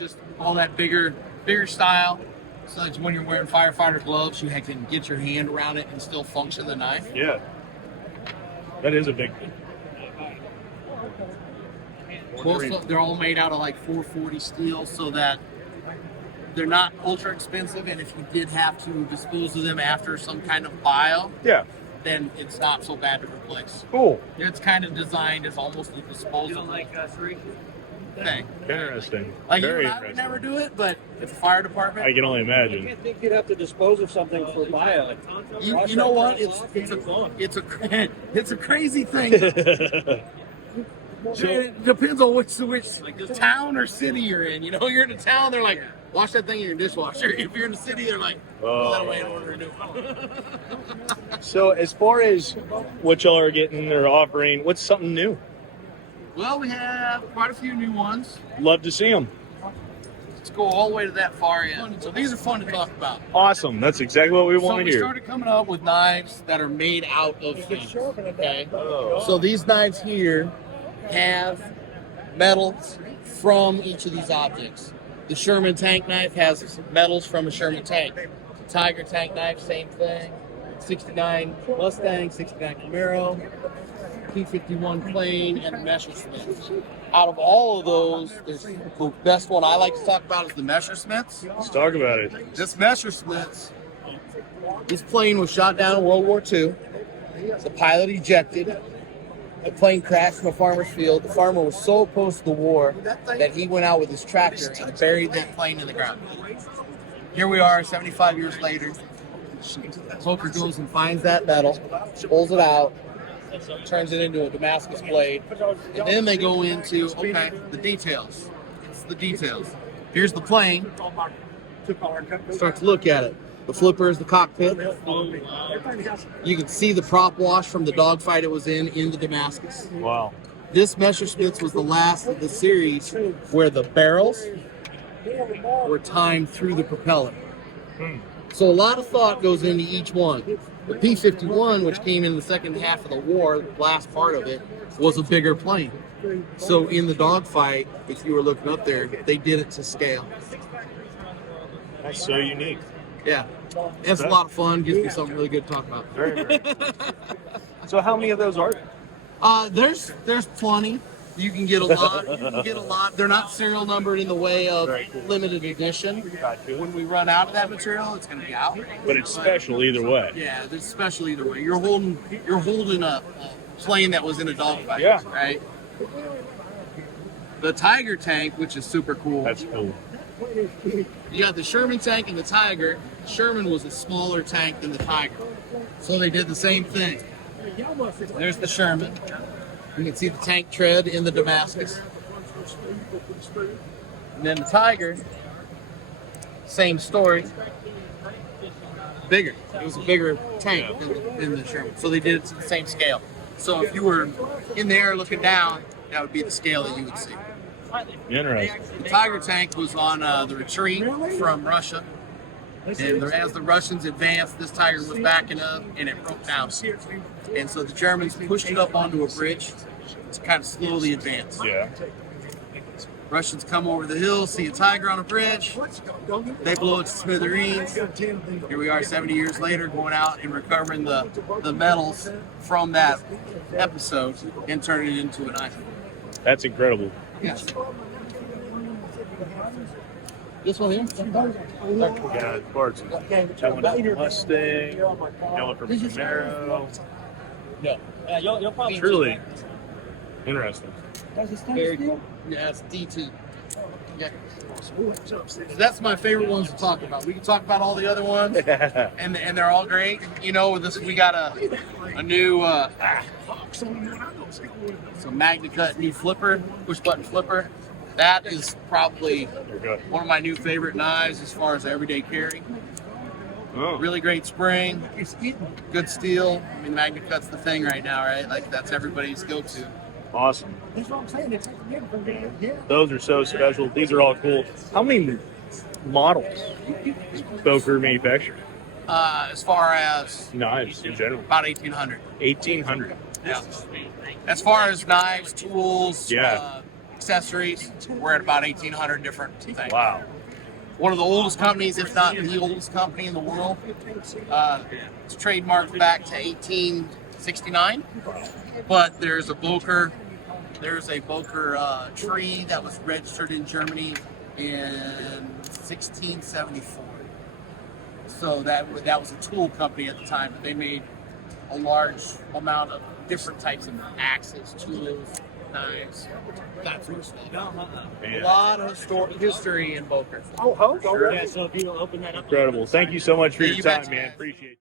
just all that bigger style. So it's when you're wearing firefighter gloves, you can get your hand around it and still function the knife. Yeah. That is a big thing. They're all made out of like 440 steel, so that they're not ultra expensive. And if you did have to dispose of them after some kind of bio, then it's not so bad to replace. Cool. It's kind of designed as almost a disposal thing. Interesting. Like Very I would never do it, but if the fire department, I can only imagine. I think you'd have to dispose of something for bio. You know what? It's a crazy thing. So, it depends on which town or city you're in. You know, you're in a town, they're like, wash that thing in your dishwasher. If you're in the city, they're like, throw that away and order a new one. So as far as what y'all are getting or offering, what's something new? Well, we have quite a few new ones. Love to see them. Let's go all the way to that far end. So these are fun to talk about. Awesome. That's exactly what we want to So we hear. started coming up with knives that are made out of things. Okay. So these knives here have metals from each of these objects. The Sherman tank knife has metals from a Sherman tank. The Tiger tank knife, same thing. 69 Mustang, 69 Camaro, P51 Plain, and Messerschmitts. Out of all of those, the best one I like to talk about is the Messerschmitts. Let's talk about it. This Messerschmitts, this plane was shot down in World War II. The pilot ejected. The plane crashed in a farmer's field. The farmer was so opposed to the war that he went out with his tractor and buried that plane in the ground. Here we are, 75 years later. Boker goes and finds that metal, pulls it out, turns it into a Damascus blade, and then they go into, the details. It's the details. Here's the plane. Start to look at it. The flipper is the cockpit. You can see the prop wash from the dogfight it was in the Damascus. Wow. This Messerschmitts was the last of the series where the barrels were timed through the propeller. So a lot of thought goes into each one. The P51, which came in the second half of the war, the last part of it, was a bigger plane. So in the dogfight, if you were looking up there, they did it to scale. That's so unique. Yeah. It's a lot of fun. Gives me something really good to talk about. Very, very. So how many of those are there? There's plenty. You can get a lot. They're not serial numbered in the way of limited edition. When we run out of that material, it's going to be out. But it's special either way. Yeah, it's special either way. You're holding a plane that was in a dogfight. Yeah. Right. The Tiger tank, which is super cool. That's cool. You got the Sherman tank and the Tiger. Sherman was a smaller tank than the Tiger. So they did the same thing. There's the Sherman. You can see the tank tread in the Damascus. And then the Tiger, same story. Bigger. It was a bigger tank than the Sherman. So they did it to the same scale. So if you were in the air looking down, that would be the scale that you would see. Interesting. The Tiger tank was on the retreat from Russia. And as the Russians advanced, this Tiger was backing up and it broke down. And so the Germans pushed it up onto a bridge to kind of slowly advance. Yeah. Russians come over the hill, see a Tiger on a bridge. They blow it to smithereens. Here we are 70 years later going out and recovering the metals from that episode and turning it into a knife. That's incredible. Yes. This one here? Yeah, parts. Going from Mustang, going from Camaro. No. You'll probably Truly interesting. Very cool. Yeah, it's D2. Yeah. That's my favorite ones to talk about. We can talk about all the other ones, and they're all great. You know, with this we got a new some MagnaCut new flipper, push button flipper. That is probably one of my new favorite knives as far as everyday carry. Oh. Really great spring, good steel. I mean, MagnaCut's the thing right now, right? Like that's everybody's go-to. Awesome. Those are so special. These are all cool. How many models does Boker manufacture? As far as Knives in general. about 1,800. 1,800. Yeah. As far as knives, tools, Yeah. accessories. We're at about 1,800 different things. Wow. One of the oldest companies, if not the oldest company in the world. It's trademarked back to 1869. But there's a Boker tree that was registered in Germany in 1674. So that was a tool company at the time, but they made a large amount of different types of axes, tools, knives, that sort of stuff. A lot of history in Boker. Yeah, so if you open that up. Incredible. Thank you so much for Yeah, your you time, betcha. man. Appreciate it.